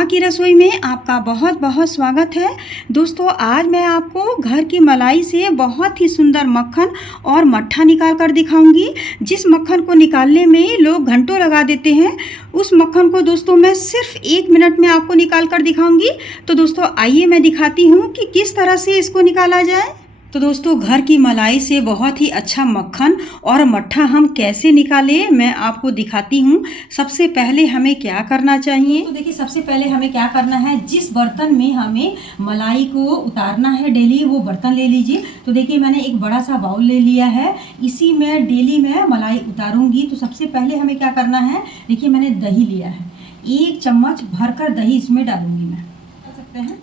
माँ की रसोई में आपका बहुत बहुत स्वागत है। दोस्तों, आज मैं आपको घर की मलाई से बहुत ही सुंदर मक्खन और मट्ठा निकाल कर दिखाऊंगी। जिस मक्खन को निकालने में लोग घंटों लगा देते हैं, उस मक्खन को दोस्तों मैं सिर्फ 1 मिनट में आपको निकाल कर दिखाऊंगी। तो दोस्तों आइए मैं दिखाती हूँ कि किस तरह से इसको निकाला जाए। तो दोस्तों, घर की मलाई से बहुत ही अच्छा मक्खन और मट्ठा हम कैसे निकालें, मैं आपको दिखाती हूँ। सबसे पहले हमें क्या करना चाहिए, तो देखिए सबसे पहले हमें क्या करना है, जिस बर्तन में हमें मलाई को उतारना है डेली, वो बर्तन ले लीजिए। तो देखिए मैंने एक बड़ा सा बाउल ले लिया है, इसी में डेली मैं मलाई उतारूंगी। तो सबसे पहले हमें क्या करना है, देखिए मैंने दही लिया है, 1 चम्मच भरकर दही इसमें डालूंगी मैं, कर सकते हैं।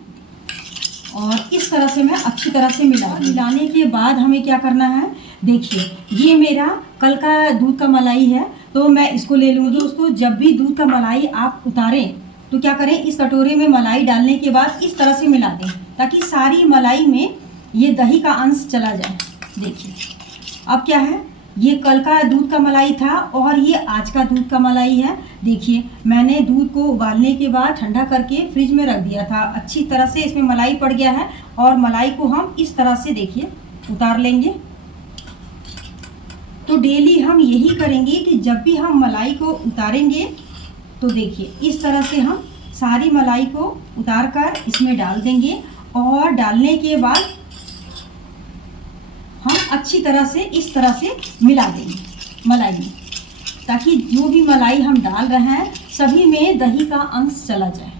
और इस तरह से मैं अच्छी तरह से मिलाने के बाद हमें क्या करना है, देखिए ये मेरा कल का दूध का मलाई है, तो मैं इसको ले लूँगी। दोस्तों, जब भी दूध का मलाई आप उतारें तो क्या करें, इस कटोरे में मलाई डालने के बाद इस तरह से मिला दें, ताकि सारी मलाई में ये दही का अंश चला जाए। देखिए अब क्या है, ये कल का दूध का मलाई था और ये आज का दूध का मलाई है। देखिए मैंने दूध को उबालने के बाद ठंडा करके फ्रिज में रख दिया था, अच्छी तरह से इसमें मलाई पड़ गया है। और मलाई को हम इस तरह से देखिए उतार लेंगे। तो डेली हम यही करेंगे कि जब भी हम मलाई को उतारेंगे तो देखिए इस तरह से हम सारी मलाई को उतार कर इसमें डाल देंगे। और डालने के बाद हम अच्छी तरह से इस तरह से मिला देंगे मलाई में, ताकि जो भी मलाई हम डाल रहे हैं सभी में दही का अंश चला जाए।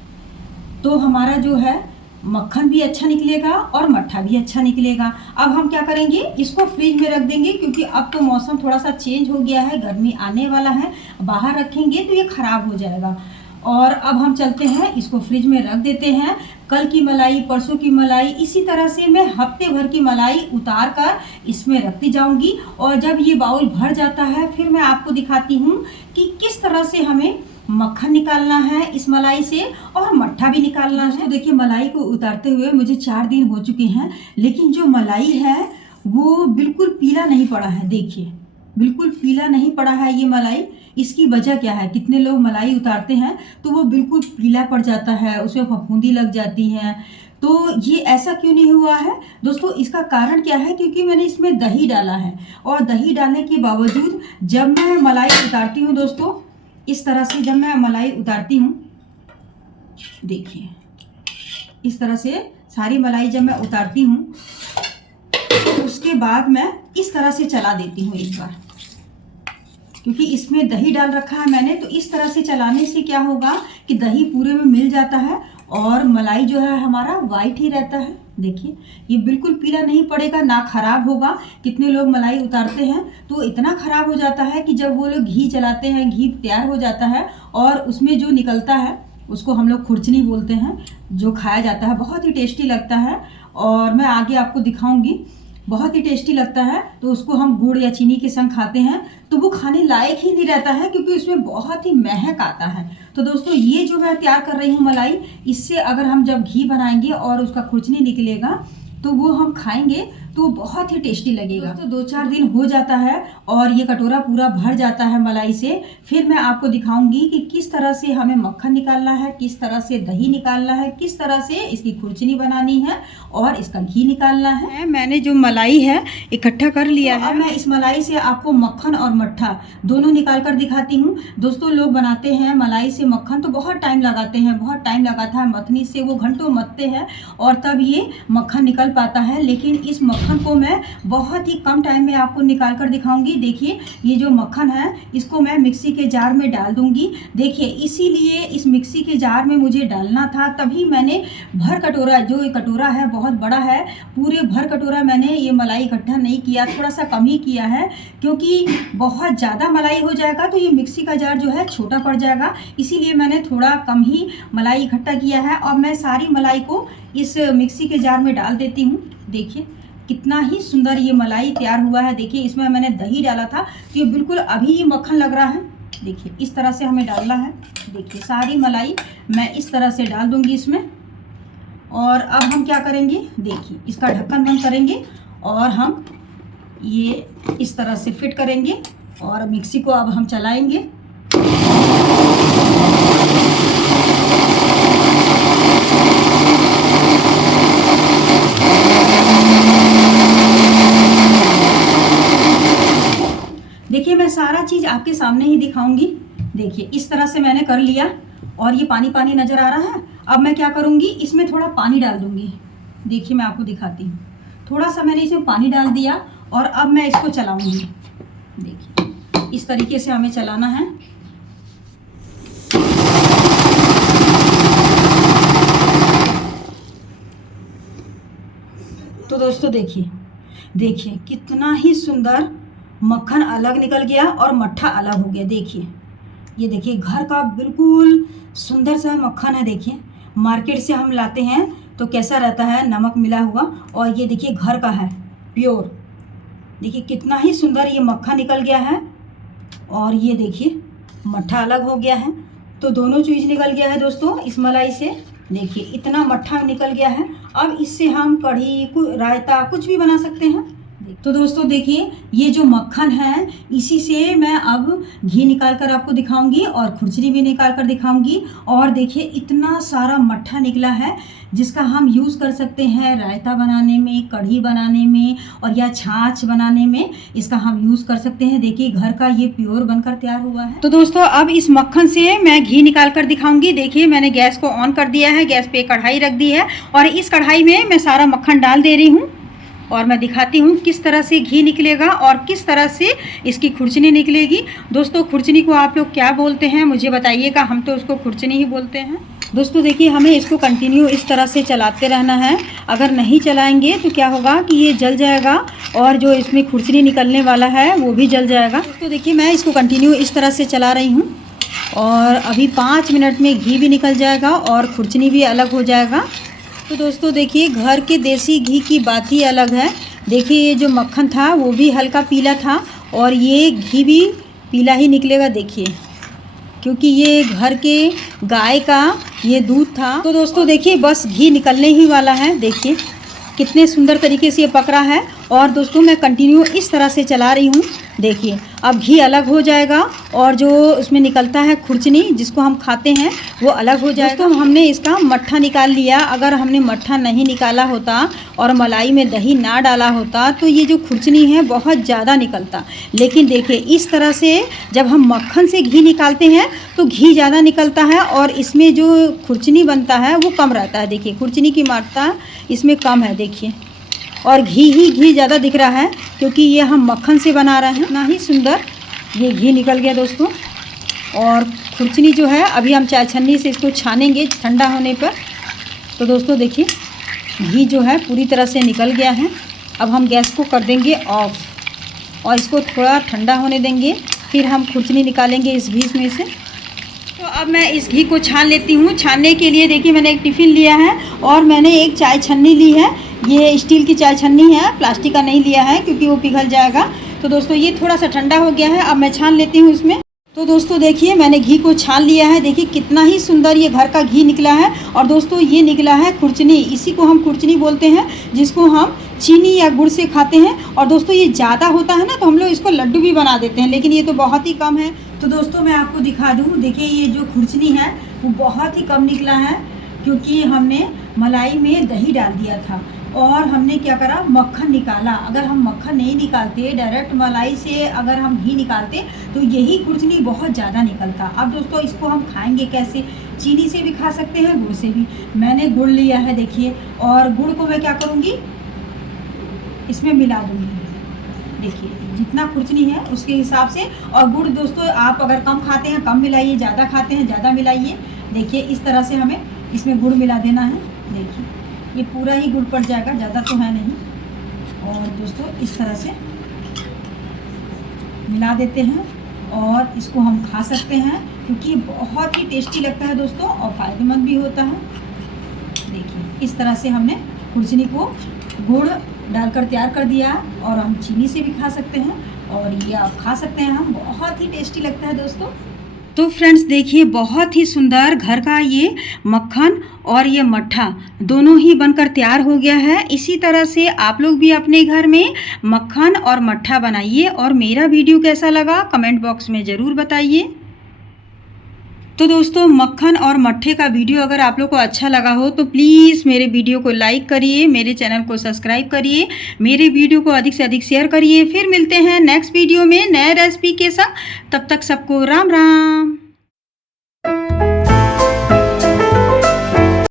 तो हमारा जो है मक्खन भी अच्छा निकलेगा और मट्ठा भी अच्छा निकलेगा। अब हम क्या करेंगे, इसको फ्रिज में रख देंगे, क्योंकि अब तो मौसम थोड़ा सा चेंज हो गया है, गर्मी आने वाला है। बाहर रखेंगे तो ये खराब हो जाएगा। और अब हम चलते हैं, इसको फ्रिज में रख देते हैं। कल की मलाई, परसों की मलाई, इसी तरह से मैं हफ्ते भर की मलाई उतार कर इसमें रखती जाऊंगी। और जब ये बाउल भर जाता है फिर मैं आपको दिखाती हूँ कि किस तरह से हमें मक्खन निकालना है इस मलाई से और मट्ठा भी निकालना है। तो देखिए मलाई को उतारते हुए मुझे 4 दिन हो चुके हैं, लेकिन जो मलाई है वो बिल्कुल पीला नहीं पड़ा है। देखिए बिल्कुल पीला नहीं पड़ा है ये मलाई। इसकी वजह क्या है, कितने लोग मलाई उतारते हैं तो वो बिल्कुल पीला पड़ जाता है, उसमें फफूंदी लग जाती है। तो ये ऐसा क्यों नहीं हुआ है दोस्तों, इसका कारण क्या है, क्योंकि मैंने इसमें दही डाला है। और दही डालने के बावजूद जब मैं मलाई उतारती हूँ दोस्तों, इस तरह से जब मैं मलाई उतारती हूँ, देखिए इस तरह से सारी मलाई जब मैं उतारती हूँ तो उसके बाद मैं इस तरह से चला देती हूँ एक बार, क्योंकि इसमें दही डाल रखा है मैंने। तो इस तरह से चलाने से क्या होगा कि दही पूरे में मिल जाता है और मलाई जो है हमारा वाइट ही रहता है। देखिए ये बिल्कुल पीला नहीं पड़ेगा, ना खराब होगा। कितने लोग मलाई उतारते हैं तो इतना खराब हो जाता है कि जब वो लोग घी चलाते हैं, घी तैयार हो जाता है और उसमें जो निकलता है उसको हम लोग खुरचनी बोलते हैं, जो खाया जाता है, बहुत ही टेस्टी लगता है। और मैं आगे आपको दिखाऊंगी, बहुत ही टेस्टी लगता है। तो उसको हम गुड़ या चीनी के संग खाते हैं तो वो खाने लायक ही नहीं रहता है, क्योंकि उसमें बहुत ही महक आता है। तो दोस्तों ये जो मैं तैयार कर रही हूँ मलाई, इससे अगर हम जब घी बनाएंगे और उसका खुरचनी निकलेगा तो वो हम खाएंगे तो बहुत ही टेस्टी लगेगा। तो 2-4 दिन हो जाता है और ये कटोरा पूरा भर जाता है मलाई से। फिर मैं आपको दिखाऊंगी कि किस तरह से हमें मक्खन निकालना है, किस तरह से दही निकालना है, किस तरह से इसकी खुरचनी बनानी है और इसका घी निकालना है। मैंने जो मलाई है इकट्ठा कर लिया है। अब मैं इस मलाई से आपको मक्खन और मट्ठा दोनों निकाल कर दिखाती हूँ। दोस्तों लोग बनाते हैं मलाई से मक्खन तो बहुत टाइम लगाते हैं, बहुत टाइम लगाता है मथनी से, वो घंटों मथते हैं और तब ये मक्खन निकल पाता है। लेकिन इस मक्खन को मैं बहुत ही कम टाइम में आपको निकाल कर दिखाऊंगी। देखिए ये जो मक्खन है इसको मैं मिक्सी के जार में डाल दूंगी। देखिए इसीलिए इस मिक्सी के जार में मुझे डालना था, तभी मैंने भर कटोरा, जो ये कटोरा है बहुत बड़ा है, पूरे भर कटोरा मैंने ये मलाई इकट्ठा नहीं किया, थोड़ा सा कम ही किया है, क्योंकि बहुत ज़्यादा मलाई हो जाएगा तो ये मिक्सी का जार जो है छोटा पड़ जाएगा। इसीलिए मैंने थोड़ा कम ही मलाई इकट्ठा किया है। और मैं सारी मलाई को इस मिक्सी के जार में डाल देती हूँ। देखिए कितना ही सुंदर ये मलाई तैयार हुआ है। देखिए इसमें मैंने दही डाला था तो ये बिल्कुल अभी ये मक्खन लग रहा है। देखिए इस तरह से हमें डालना है। देखिए सारी मलाई मैं इस तरह से डाल दूंगी इसमें। और अब हम क्या करेंगे, देखिए इसका ढक्कन बंद करेंगे और हम ये इस तरह से फिट करेंगे और मिक्सी को अब हम चलाएंगे। मैं सारा चीज़ आपके सामने ही दिखाऊंगी। देखिए इस तरह से मैंने कर लिया और ये पानी पानी नज़र आ रहा है। अब मैं क्या करूँगी, इसमें थोड़ा पानी डाल दूँगी। देखिए मैं आपको दिखाती हूँ, थोड़ा सा मैंने इसमें पानी डाल दिया और अब मैं इसको चलाऊँगी। देखिए इस तरीके से हमें चलाना है। तो दोस्तों देखिए कितना ही सुंदर मक्खन अलग निकल गया और मट्ठा अलग हो गया। देखिए ये देखिए घर का बिल्कुल सुंदर सा मक्खन है। देखिए मार्केट से हम लाते हैं तो कैसा रहता है, नमक मिला हुआ, और ये देखिए घर का है प्योर। देखिए कितना ही सुंदर ये मक्खन निकल गया है और ये देखिए मट्ठा अलग हो गया है। तो दोनों चीज़ निकल गया है दोस्तों इस मलाई से। देखिए इतना मट्ठा निकल गया है। अब इससे हम कढ़ी, रायता कुछ भी बना सकते हैं। तो दोस्तों देखिए ये जो मक्खन है इसी से मैं अब घी निकाल कर आपको दिखाऊंगी और खुरचनी भी निकाल कर दिखाऊंगी। और देखिए इतना सारा मट्ठा निकला है जिसका हम यूज़ कर सकते हैं रायता बनाने में, कढ़ी बनाने में और या छाछ बनाने में इसका हम यूज़ कर सकते हैं। देखिए घर का ये प्योर बनकर तैयार हुआ है। तो दोस्तों अब इस मक्खन से मैं घी निकाल कर दिखाऊंगी। देखिए मैंने गैस को ऑन कर दिया है, गैस पे कढ़ाई रख दी है और इस कढ़ाई में मैं सारा मक्खन डाल दे रही हूँ और मैं दिखाती हूँ किस तरह से घी निकलेगा और किस तरह से इसकी खुरचनी निकलेगी। दोस्तों खुरचनी को आप लोग क्या बोलते हैं मुझे बताइएगा, हम तो उसको खुरचनी ही बोलते हैं। दोस्तों देखिए हमें इसको कंटिन्यू इस तरह से चलाते रहना है। अगर नहीं चलाएंगे तो क्या होगा कि ये जल जाएगा और जो इसमें खुरचनी निकलने वाला है वो भी जल जाएगा। दोस्तों देखिए मैं इसको कंटिन्यू इस तरह से चला रही हूँ और अभी 5 मिनट में घी भी निकल जाएगा और खुरचनी भी अलग हो जाएगा। तो दोस्तों देखिए घर के देसी घी की बात ही अलग है। देखिए ये जो मक्खन था वो भी हल्का पीला था और ये घी भी पीला ही निकलेगा। देखिए क्योंकि ये घर के गाय का ये दूध था। तो दोस्तों देखिए बस घी निकलने ही वाला है। देखिए कितने सुंदर तरीके से ये पक रहा है और दोस्तों मैं कंटिन्यू इस तरह से चला रही हूँ। देखिए अब घी अलग हो जाएगा और जो उसमें निकलता है खुरचनी जिसको हम खाते हैं वो अलग हो जाएगा। दोस्तों हमने इसका मट्ठा निकाल लिया। अगर हमने मट्ठा नहीं निकाला होता और मलाई में दही ना डाला होता तो ये जो खुरचनी है बहुत ज़्यादा निकलता। लेकिन देखिए इस तरह से जब हम मक्खन से घी निकालते हैं तो घी ज़्यादा निकलता है और इसमें जो खुरचनी बनता है वो कम रहता है। देखिए खुरचनी की मात्रा इसमें कम है। देखिए और घी ज़्यादा दिख रहा है क्योंकि ये हम मक्खन से बना रहे हैं। इतना ही सुंदर ये घी निकल गया दोस्तों। और खुरचनी जो है अभी हम चाय छन्नी से इसको छानेंगे ठंडा होने पर। तो दोस्तों देखिए घी जो है पूरी तरह से निकल गया है। अब हम गैस को कर देंगे ऑफ और इसको थोड़ा ठंडा होने देंगे, फिर हम खुरचनी निकालेंगे इस घी में से। तो अब मैं इस घी को छान लेती हूँ। छानने के लिए देखिए मैंने एक टिफ़िन लिया है और मैंने एक चाय छन्नी ली है। ये स्टील की चाय छन्नी है, प्लास्टिक का नहीं लिया है क्योंकि वो पिघल जाएगा। तो दोस्तों ये थोड़ा सा ठंडा हो गया है, अब मैं छान लेती हूँ इसमें। तो दोस्तों देखिए मैंने घी को छान लिया है। देखिए कितना ही सुंदर ये घर का घी निकला है। और दोस्तों ये निकला है खुरचनी, इसी को हम खुरचनी बोलते हैं जिसको हम चीनी या गुड़ से खाते हैं। और दोस्तों ये ज़्यादा होता है ना तो हम लोग इसको लड्डू भी बना देते हैं, लेकिन ये तो बहुत ही कम है। तो दोस्तों मैं आपको दिखा दूँ, देखिए ये जो खुरचनी है वो बहुत ही कम निकला है क्योंकि हमने मलाई में दही डाल दिया था और हमने क्या करा, मक्खन निकाला। अगर हम मक्खन नहीं निकालते, डायरेक्ट मलाई से अगर हम घी निकालते तो यही खुरचनी बहुत ज़्यादा निकलता। अब दोस्तों इसको हम खाएंगे कैसे? चीनी से भी खा सकते हैं, गुड़ से भी। मैंने गुड़ लिया है देखिए, और गुड़ को मैं क्या करूँगी, इसमें मिला दूँगी। देखिए जितना खुरचनी है उसके हिसाब से। और गुड़ दोस्तों आप अगर कम खाते हैं कम मिलाइए, ज़्यादा खाते हैं ज़्यादा मिलाइए। देखिए इस तरह से हमें इसमें गुड़ मिला देना है। देखिए ये पूरा ही गुड़ पड़ जाएगा, ज़्यादा तो है नहीं। और दोस्तों इस तरह से मिला देते हैं और इसको हम खा सकते हैं क्योंकि बहुत ही टेस्टी लगता है दोस्तों और फ़ायदेमंद भी होता है। देखिए इस तरह से हमने खुरचनी को गुड़ डालकर तैयार कर दिया और हम चीनी से भी खा सकते हैं और ये आप खा सकते हैं हम, बहुत ही टेस्टी लगता है दोस्तों। तो फ्रेंड्स देखिए बहुत ही सुंदर घर का ये मक्खन और ये मट्ठा दोनों ही बनकर तैयार हो गया है। इसी तरह से आप लोग भी अपने घर में मक्खन और मट्ठा बनाइए और मेरा वीडियो कैसा लगा कमेंट बॉक्स में ज़रूर बताइए। तो दोस्तों, मक्खन और मट्ठे का वीडियो अगर आप लोग को अच्छा लगा हो तो प्लीज़ मेरे वीडियो को लाइक करिए, मेरे चैनल को सब्सक्राइब करिए, मेरे वीडियो को अधिक से अधिक शेयर करिए। फिर मिलते हैं नेक्स्ट वीडियो में नए रेसिपी के साथ। तब तक सबको राम राम।